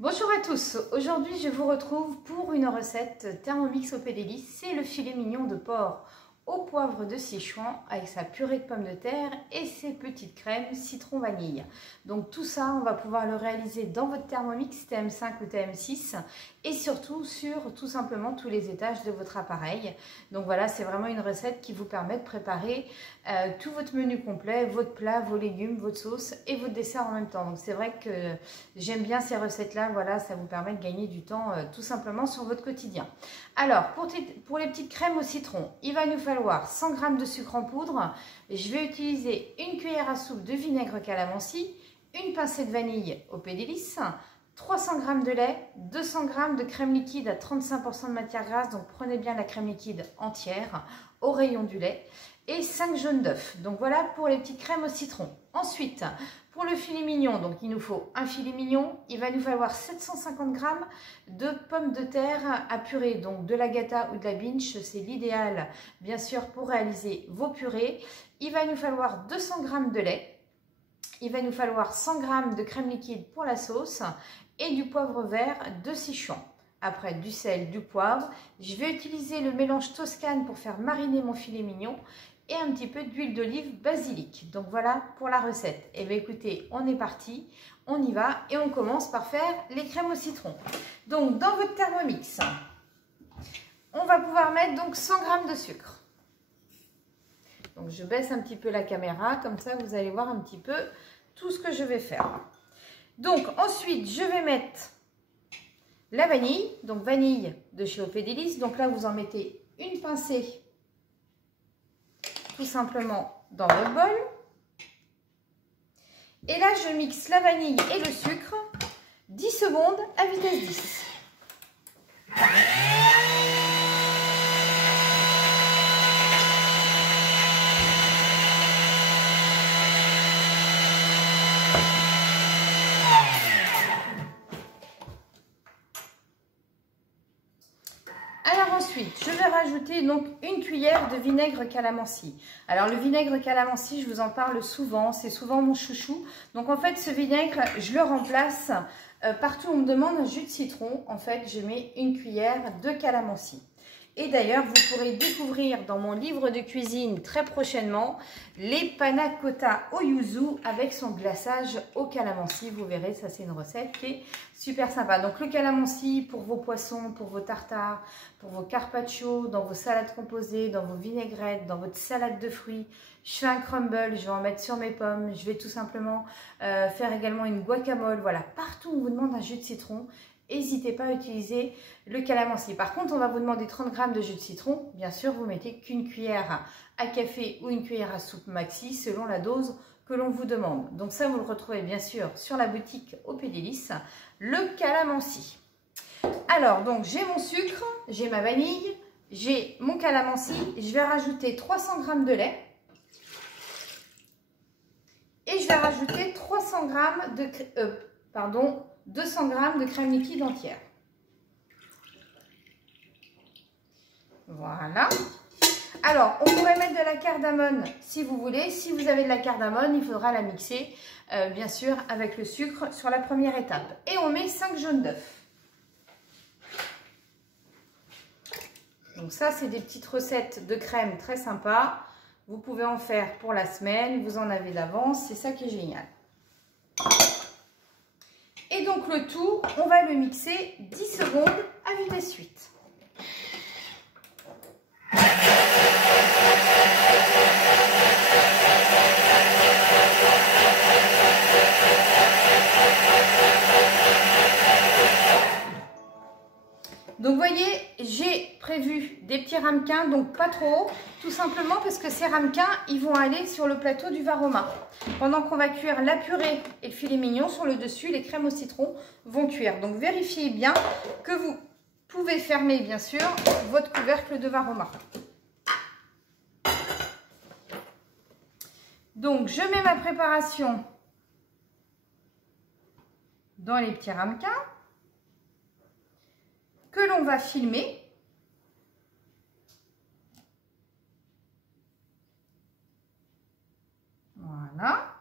Bonjour à tous, aujourd'hui je vous retrouve pour une recette Thermomix au Pédélis. C'est le filet mignon de porc au poivre de Sichuan avec sa purée de pommes de terre et ses petites crèmes citron vanille. Donc tout ça on va pouvoir le réaliser dans votre Thermomix TM5 ou TM6 et surtout sur tout simplement tous les étages de votre appareil. Donc voilà, c'est vraiment une recette qui vous permet de préparer tout votre menu complet, votre plat, vos légumes, votre sauce et votre dessert en même temps. Donc c'est vrai que j'aime bien ces recettes là, voilà, ça vous permet de gagner du temps tout simplement sur votre quotidien. Alors pour les petites crèmes au citron, il va nous falloir 100 g de sucre en poudre. Je vais utiliser une cuillère à soupe de vinaigre calamansi, une pincée de vanille au Pédélis, 300 g de lait, 200 g de crème liquide à 35% de matière grasse, donc prenez bien la crème liquide entière au rayon du lait, et 5 jaunes d'œufs. Donc voilà pour les petites crèmes au citron. Ensuite, pour le filet mignon, donc il nous faut un filet mignon, il va nous falloir 750 g de pommes de terre à purée, donc de la gâta ou de la binge, c'est l'idéal bien sûr pour réaliser vos purées. Il va nous falloir 200 g de lait, il va nous falloir 100 g de crème liquide pour la sauce et du poivre vert de Sichuan. Après du sel, du poivre, je vais utiliser le mélange Toscane pour faire mariner mon filet mignon et un petit peu d'huile d'olive basilic. Donc voilà pour la recette. Et bien écoutez, on est parti, on y va et on commence par faire les crèmes au citron. Donc dans votre Thermomix, on va pouvoir mettre donc 100 g de sucre. Donc je baisse un petit peu la caméra, comme ça vous allez voir un petit peu tout ce que je vais faire. Donc ensuite, je vais mettre la vanille, donc vanille de chez Opédélis. Donc là, vous en mettez une pincée tout simplement dans votre bol. Et là, je mixe la vanille et le sucre 10 secondes à vitesse 10. Alors ensuite, je vais rajouter donc une cuillère de vinaigre calamansi. Alors le vinaigre calamansi, je vous en parle souvent, c'est souvent mon chouchou. Donc en fait, ce vinaigre, je le remplace partout où on me demande un jus de citron. En fait, je mets une cuillère de calamansi. Et d'ailleurs, vous pourrez découvrir dans mon livre de cuisine très prochainement les panna cotta au yuzu avec son glaçage au calamansi. Vous verrez, ça c'est une recette qui est super sympa. Donc le calamansi pour vos poissons, pour vos tartares, pour vos carpaccio, dans vos salades composées, dans vos vinaigrettes, dans votre salade de fruits. Je fais un crumble, je vais en mettre sur mes pommes. Je vais tout simplement faire également une guacamole. Voilà, partout où on vous demande un jus de citron, n'hésitez pas à utiliser le calamansi. Par contre, on va vous demander 30 g de jus de citron. Bien sûr, vous mettez qu'une cuillère à café ou une cuillère à soupe maxi selon la dose que l'on vous demande. Donc ça, vous le retrouvez bien sûr sur la boutique au Pédélis, le calamansi. Alors, donc j'ai mon sucre, j'ai ma vanille, j'ai mon calamansi. Je vais rajouter 300 g de lait. Et je vais rajouter 300 g de... 200 g de crème liquide entière. Voilà. Alors, on pourrait mettre de la cardamone si vous voulez. Si vous avez de la cardamone, il faudra la mixer, bien sûr, avec le sucre sur la première étape. Et on met 5 jaunes d'œufs. Donc ça, c'est des petites recettes de crème très sympas. Vous pouvez en faire pour la semaine, vous en avez d'avance, c'est ça qui est génial. Et donc le tout, on va le mixer 10 secondes à vitesse 8. Donc vous voyez, j'ai prévu des petits ramequins, donc pas trop, tout simplement parce que ces ramequins, ils vont aller sur le plateau du varoma. Pendant qu'on va cuire la purée et le filet mignon, sur le dessus, les crèmes au citron vont cuire. Donc vérifiez bien que vous pouvez fermer, bien sûr, votre couvercle de varoma. Donc je mets ma préparation dans les petits ramequins que l'on va filmer. Voilà.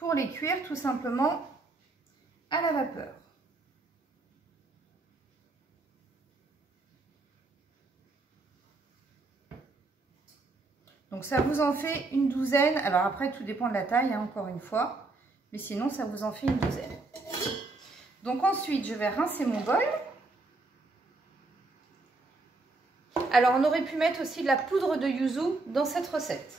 pour les cuire tout simplement à la vapeur. Donc ça vous en fait une douzaine. Alors après, tout dépend de la taille, hein, encore une fois. Mais sinon, ça vous en fait une douzaine. Donc ensuite, je vais rincer mon bol. Alors, on aurait pu mettre aussi de la poudre de yuzu dans cette recette.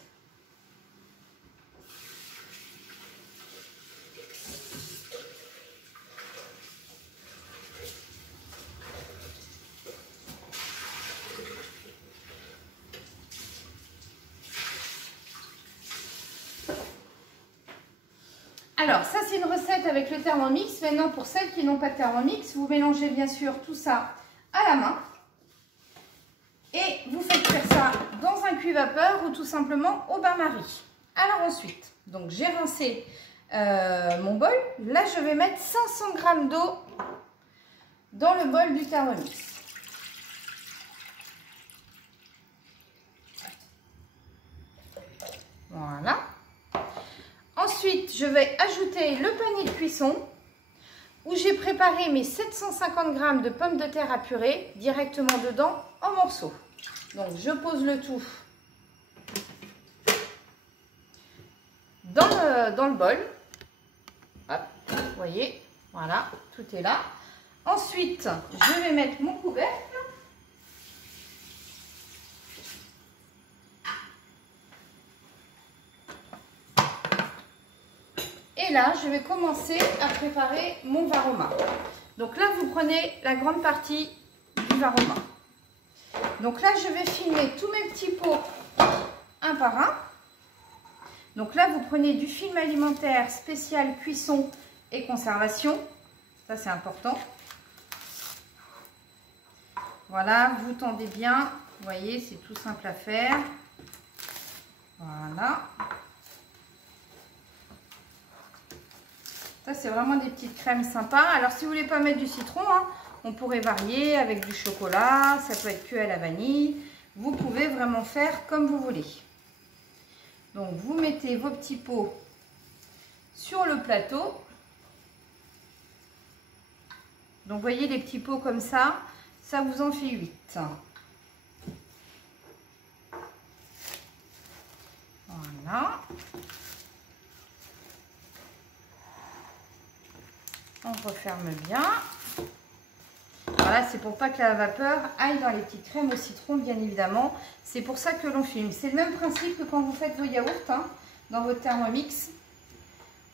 Alors, ça, c'est une recette avec le Thermomix. Maintenant, pour celles qui n'ont pas de Thermomix, vous mélangez bien sûr tout ça à la main. Et vous faites cuire ça dans un cuit-vapeur ou tout simplement au bain-marie. Alors ensuite, donc j'ai rincé mon bol. Là, je vais mettre 500 g d'eau dans le bol du Thermomix. Voilà. Ensuite, je vais ajouter le panier de cuisson où j'ai préparé mes 750 g de pommes de terre à purée directement dedans en morceaux. Donc, je pose le tout dans le bol. Hop, vous voyez, voilà, tout est là. Ensuite, je vais mettre mon couvercle. Et là, je vais commencer à préparer mon varoma. Donc là, vous prenez la grande partie du varoma. Donc là, je vais filmer tous mes petits pots un par un. Donc là, vous prenez du film alimentaire spécial cuisson et conservation. Ça, c'est important. Voilà, vous tendez bien. Vous voyez, c'est tout simple à faire. Voilà. Ça, c'est vraiment des petites crèmes sympas. Alors, si vous ne voulez pas mettre du citron, hein, on pourrait varier avec du chocolat. Ça peut être que à la vanille. Vous pouvez vraiment faire comme vous voulez. Donc, vous mettez vos petits pots sur le plateau. Donc, vous voyez les petits pots comme ça vous en fait 8. Voilà. On referme bien. Voilà, c'est pour pas que la vapeur aille dans les petites crèmes au citron, bien évidemment. C'est pour ça que l'on filme. C'est le même principe que quand vous faites vos yaourts, hein, dans votre Thermomix.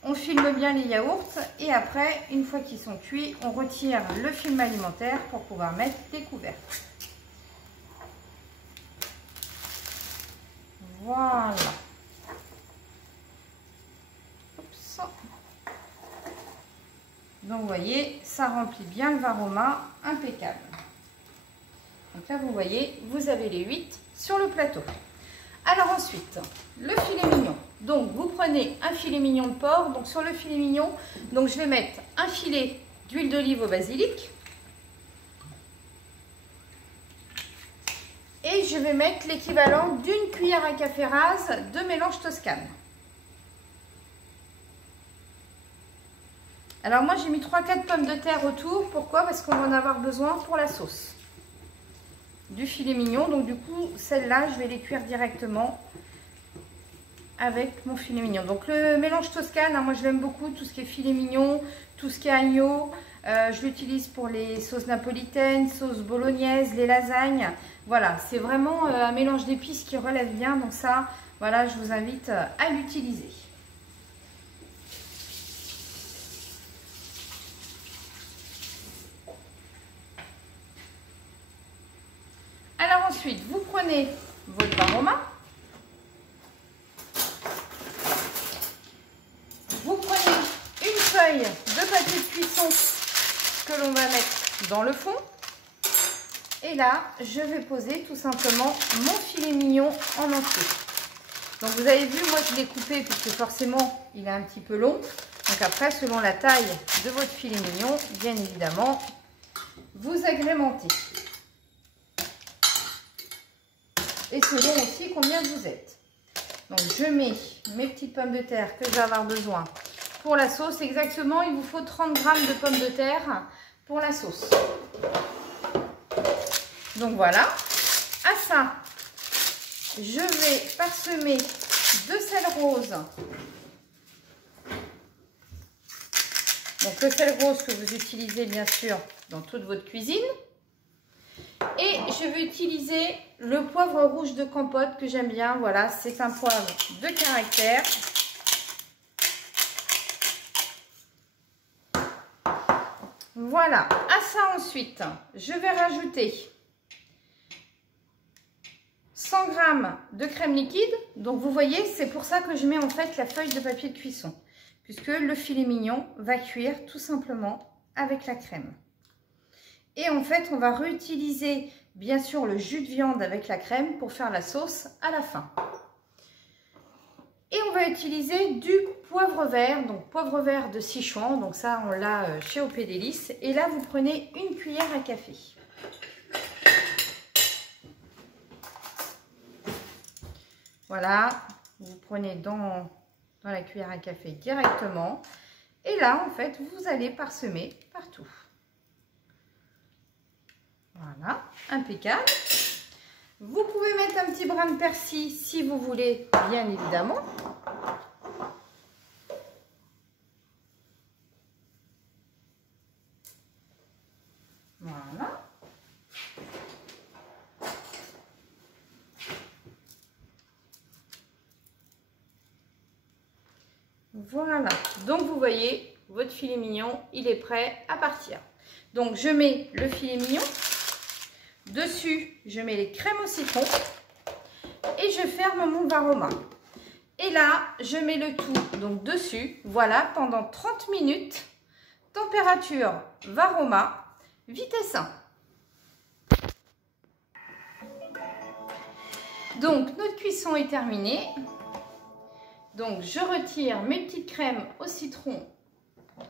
On filme bien les yaourts et après, une fois qu'ils sont cuits, on retire le film alimentaire pour pouvoir mettre des couvercles. Voilà. Oups. Donc, vous voyez, ça remplit bien le varoma, impeccable. Donc là, vous voyez, vous avez les 8 sur le plateau. Alors ensuite, le filet mignon. Donc, vous prenez un filet mignon de porc. Donc, sur le filet mignon, donc je vais mettre un filet d'huile d'olive au basilic. Et je vais mettre l'équivalent d'une cuillère à café rase de mélange Toscane. Alors moi j'ai mis 3-4 pommes de terre autour. Pourquoi? Parce qu'on va en avoir besoin pour la sauce du filet mignon. Donc du coup celles-là je vais les cuire directement avec mon filet mignon. Donc le mélange Toscane, hein, moi je l'aime beaucoup, tout ce qui est filet mignon, tout ce qui est agneau. Je l'utilise pour les sauces napolitaines, sauces bolognaises, les lasagnes. Voilà, c'est vraiment un mélange d'épices qui relève bien. Donc ça, voilà, je vous invite à l'utiliser. Alors ensuite, vous prenez votre varoma. Vous prenez une feuille de papier de cuisson que l'on va mettre dans le fond. Et là, je vais poser tout simplement mon filet mignon en entier. Donc vous avez vu, moi je l'ai coupé puisque forcément il est un petit peu long. Donc après, selon la taille de votre filet mignon, bien évidemment, vous agrémentez. Et selon aussi combien vous êtes. Donc je mets mes petites pommes de terre que je vais avoir besoin pour la sauce, exactement, il vous faut 30 g de pommes de terre pour la sauce. Donc voilà. À ça, je vais parsemer de sel rose. Donc le sel rose que vous utilisez bien sûr dans toute votre cuisine. Et je vais utiliser le poivre rouge de Campote que j'aime bien. Voilà, c'est un poivre de caractère. Voilà, à ça ensuite, je vais rajouter 100 g de crème liquide. Donc vous voyez, c'est pour ça que je mets en fait la feuille de papier de cuisson. Puisque le filet mignon va cuire tout simplement avec la crème. Et en fait, on va réutiliser bien sûr le jus de viande avec la crème pour faire la sauce à la fin. Et on va utiliser du poivre vert, donc poivre vert de Sichuan. Donc ça, on l'a chez OP Délices. Et là, vous prenez une cuillère à café. Voilà, vous prenez dans la cuillère à café directement. Et là, en fait, vous allez parsemer partout. Voilà, impeccable. Vous pouvez mettre un petit brin de persil si vous voulez, bien évidemment. Voilà. Voilà. Donc, vous voyez, votre filet mignon, il est prêt à partir. Donc, je mets le filet mignon. Dessus, je mets les crèmes au citron et je ferme mon Varoma. Et là, je mets le tout donc dessus, voilà, pendant 30 minutes. Température Varoma, vitesse 1. Donc, notre cuisson est terminée. Donc, je retire mes petites crèmes au citron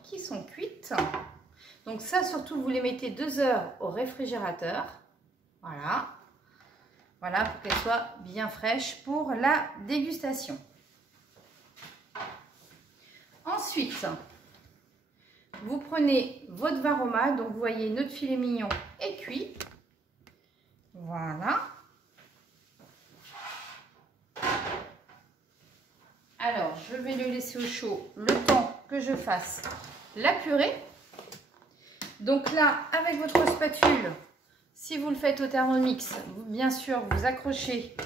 qui sont cuites. Donc, ça, surtout, vous les mettez 2 heures au réfrigérateur. Voilà. Voilà, pour qu'elles soient bien fraîches pour la dégustation. Ensuite, vous prenez votre Varoma. Donc, vous voyez, notre filet mignon est cuit. Voilà. Alors, je vais le laisser au chaud le temps que je fasse la purée. Donc là, avec votre spatule, si vous le faites au Thermomix, bien sûr, vous accrochez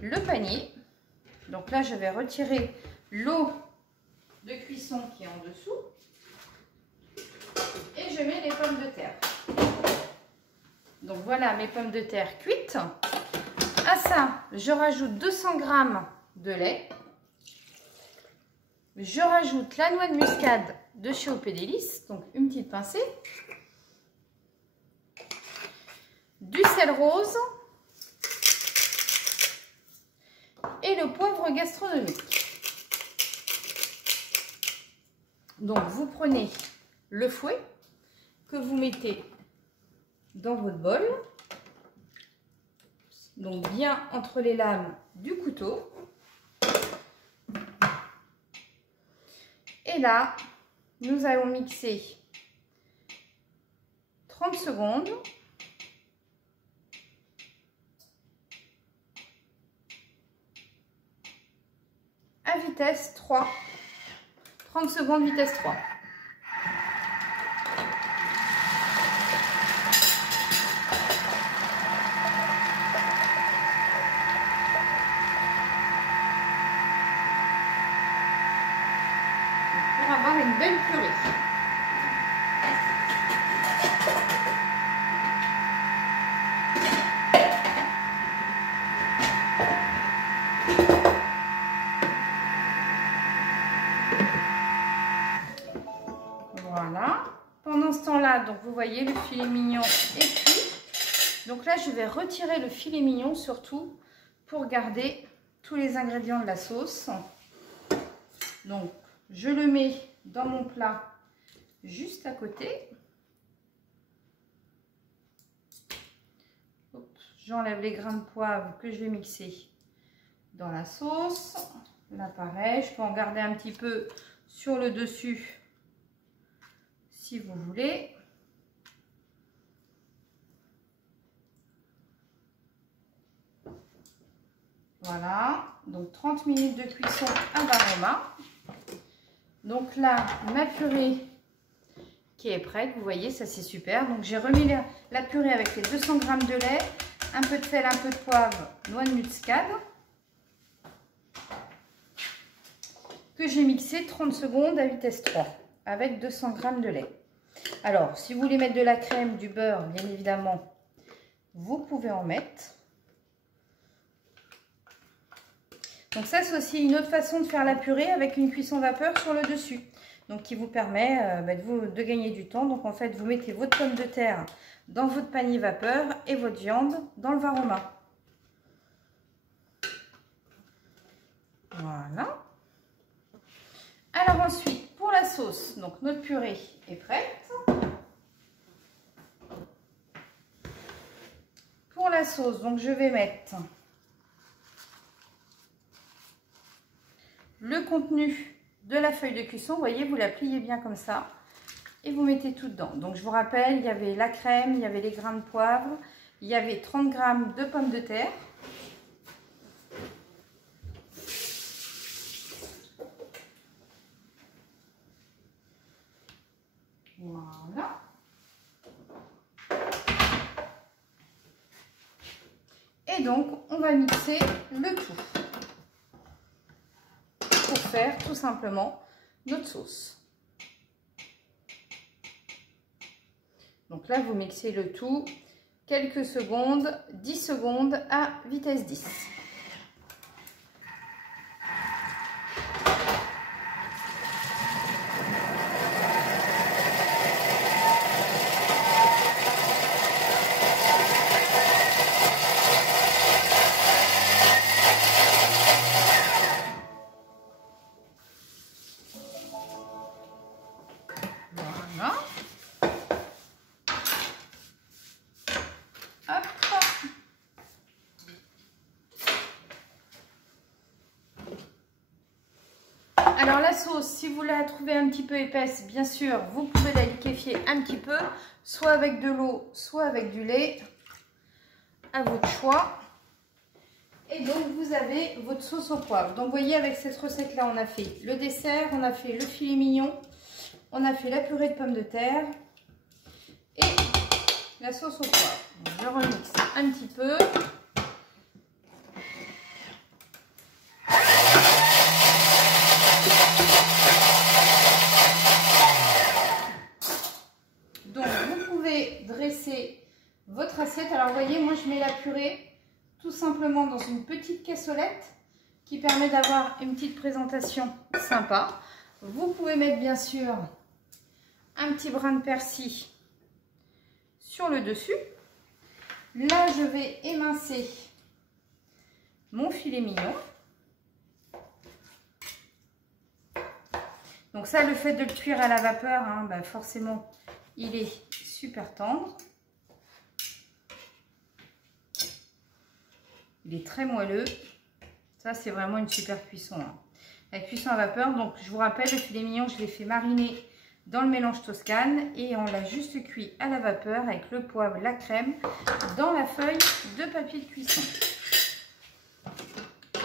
le panier. Donc là, je vais retirer l'eau de cuisson qui est en dessous. Et je mets les pommes de terre. Donc voilà mes pommes de terre cuites. À ça, je rajoute 200 g de lait. Je rajoute la noix de muscade de chez OP Délices, donc une petite pincée. Du sel rose et le poivre gastronomique. Donc vous prenez le fouet que vous mettez dans votre bol, donc bien entre les lames du couteau. Et là, nous allons mixer 30 secondes. À vitesse 3. 30 secondes, vitesse 3. Pour avoir une belle purée. Voilà. Pendant ce temps-là, donc vous voyez, le filet mignon est cuit. Donc là, je vais retirer le filet mignon surtout pour garder tous les ingrédients de la sauce. Donc, je le mets dans mon plat juste à côté. J'enlève les grains de poivre que je vais mixer dans la sauce. Là, pareil, je peux en garder un petit peu sur le dessus si vous voulez. Voilà, donc 30 minutes de cuisson à Varoma. Donc là, ma purée qui est prête, vous voyez, ça c'est super. Donc j'ai remis la purée avec les 200 g de lait, un peu de sel, un peu de poivre, noix de muscade, que j'ai mixé 30 secondes à vitesse 3 avec 200 g de lait. Alors, si vous voulez mettre de la crème, du beurre, bien évidemment, vous pouvez en mettre. Donc ça, c'est aussi une autre façon de faire la purée avec une cuisson vapeur sur le dessus. Donc qui vous permet de gagner du temps. Donc en fait, vous mettez votre pomme de terre dans votre panier vapeur et votre viande dans le Varoma. Voilà. Alors ensuite, pour la sauce, donc notre purée est prête. Pour la sauce, donc je vais mettre le contenu de la feuille de cuisson. Vous voyez, vous la pliez bien comme ça et vous mettez tout dedans. Donc je vous rappelle, il y avait la crème, il y avait les grains de poivre, il y avait 30 g de pommes de terre. Voilà. Et donc, on va mixer le tout pour faire tout simplement notre sauce. Donc là, vous mixez le tout quelques secondes, 10 secondes à vitesse 10. Voilà. Hop. Alors la sauce, si vous la trouvez un petit peu épaisse, bien sûr, vous pouvez la liquéfier un petit peu, soit avec de l'eau, soit avec du lait, à votre choix. Et donc vous avez votre sauce au poivre. Donc vous voyez, avec cette recette là, on a fait le dessert, on a fait le filet mignon, on a fait la purée de pommes de terre et la sauce au poivre. Donc, je remixe un petit peu. Donc vous pouvez dresser votre assiette. Alors vous voyez, moi je mets la purée tout simplement dans une petite cassolette qui permet d'avoir une petite présentation sympa. Vous pouvez mettre bien sûr un petit brin de persil sur le dessus. Là, je vais émincer mon filet mignon. Donc ça, le fait de le cuire à la vapeur, hein, forcément, il est super tendre. Il est très moelleux. Ça, c'est vraiment une super cuisson, hein. La cuisson à vapeur, donc je vous rappelle, le filet mignon, je l'ai fait mariner dans le mélange Toscane et on l'a juste cuit à la vapeur avec le poivre, la crème, dans la feuille de papier de cuisson.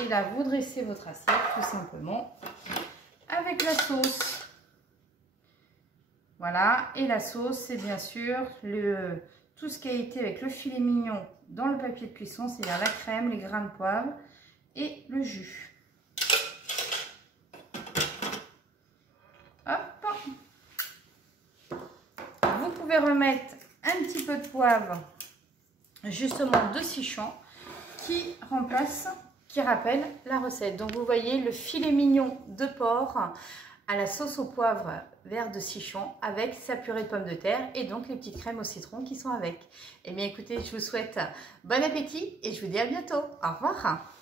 Et là, vous dressez votre assiette tout simplement avec la sauce. Voilà, et la sauce, c'est bien sûr tout ce qui a été avec le filet mignon dans le papier de cuisson, c'est-à-dire la crème, les grains de poivre et le jus. Hop. Vous pouvez remettre un petit peu de poivre, justement de Sichuan, qui rappelle la recette. Donc vous voyez le filet mignon de porc à la sauce au poivre vert de Sichuan avec sa purée de pommes de terre et donc les petites crèmes au citron qui sont avec. Eh bien écoutez, je vous souhaite bon appétit et je vous dis à bientôt. Au revoir.